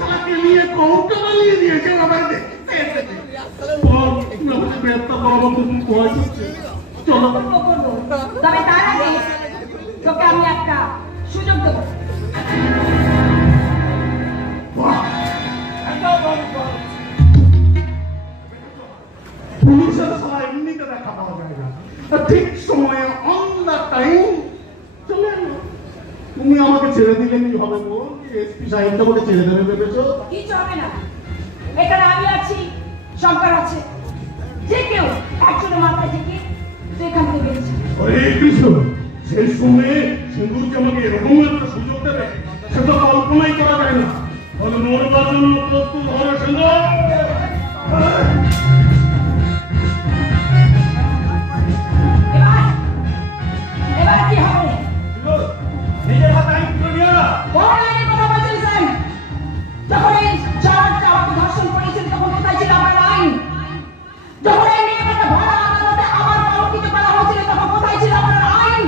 সাথে নিয়ে কৌটা বানিয়ে দিয়েছে আমার চলো। তবে তার আগে তোকে আমি একটা সুযোগ দেবো। পুলিশের সবাই এমনিতে দেখা পাওয়া যায় না, ঠিক সময়ে অন দা টাইম চলে এলো। তুমি আমাকে ছেড়ে দিলে কি হবে গো? এসপি সাহেব তোমাকে ছেড়ে দেবে ভেবেছো? কিছু হবে না, এখানে আমি আছি, শঙ্কর আছে, যে কেউ একজনের মাথায় থেকে তুই এখান থেকে বেরিয়েছে। হরে কৃষ্ণ, সেই সময়ে সিন্ধুকে আমাকে এরকম একটা সুযোগ দেবে সেটা কল্পনাই করা যায় না। বলে মরবার জন্য প্রস্তুত হলো সিন্ধু। এবার কি হবে? নিজের হাতে আইন তুলে নিয়ে না। বড় লাইনের কথা বলছেন। যখন এই চারটা আমাকে ধর্ষণ করেছিল তখন কোথায় ছিল আমার আইন? যখন এই মেয়েটা ভরা আদালতে আমার কলঙ্কিত করা হয়েছিল তখন কোথায় ছিল আমার আইন?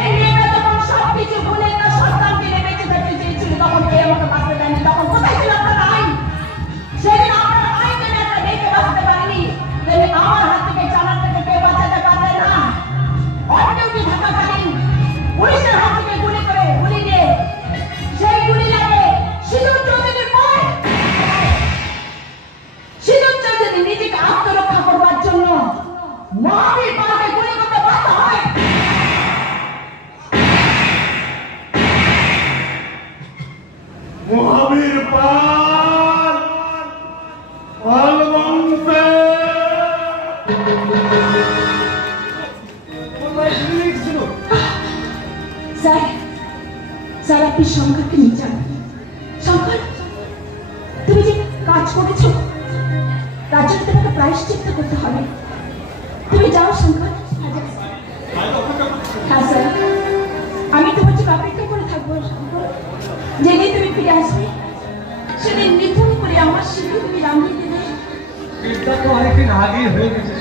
এই মেয়েটা যখন সবকিছু ভুলে তার সন্তানকে নিয়ে বেঁচে থাকতে চেয়েছিল তখন কে আমাকে বাঁচতে দেয়নি, তখন কোথায় ছিল আপনার আইন? সেদিন আপনার আইন মেনে একটা মেয়েকে বাঁচতে পারেনি, তেমনি আমার হাত থেকে জানার থেকে কেউ বাঁচাতে পারবে না। অন ডিউটি থাকাকালীন পুলিশের হাত থেকে গুলি করে গুলি দিয়ে সেই গুলি লাগে সিঁদুর চৌধুরীর পরে। সিঁদুর চৌধুরী নিজেকে আত্মরক্ষা করবার জন্য মহাবীর পালকে গুলি করতে বাধ্য হয়। মহাবীর পাল পাল বংশে স্যার, স্যার আপনি শঙ্করকে নিয়ে যান। শঙ্কর, তুমি যে কাজ করেছো তার জন্য তোমাকে প্রায়শ্চিত্ত করতে হবে। তুমি যাও শঙ্কর। হ্যাঁ স্যার, আমি তোমার জন্য অপেক্ষা করে থাকবো শঙ্কর। যেদিন তুমি ফিরে আসবে সেদিন মিথুন করে আমার শিখে তুমি রাঙিয়ে দেবে। এটা তো অনেকদিন আগেই হয়ে গেছে।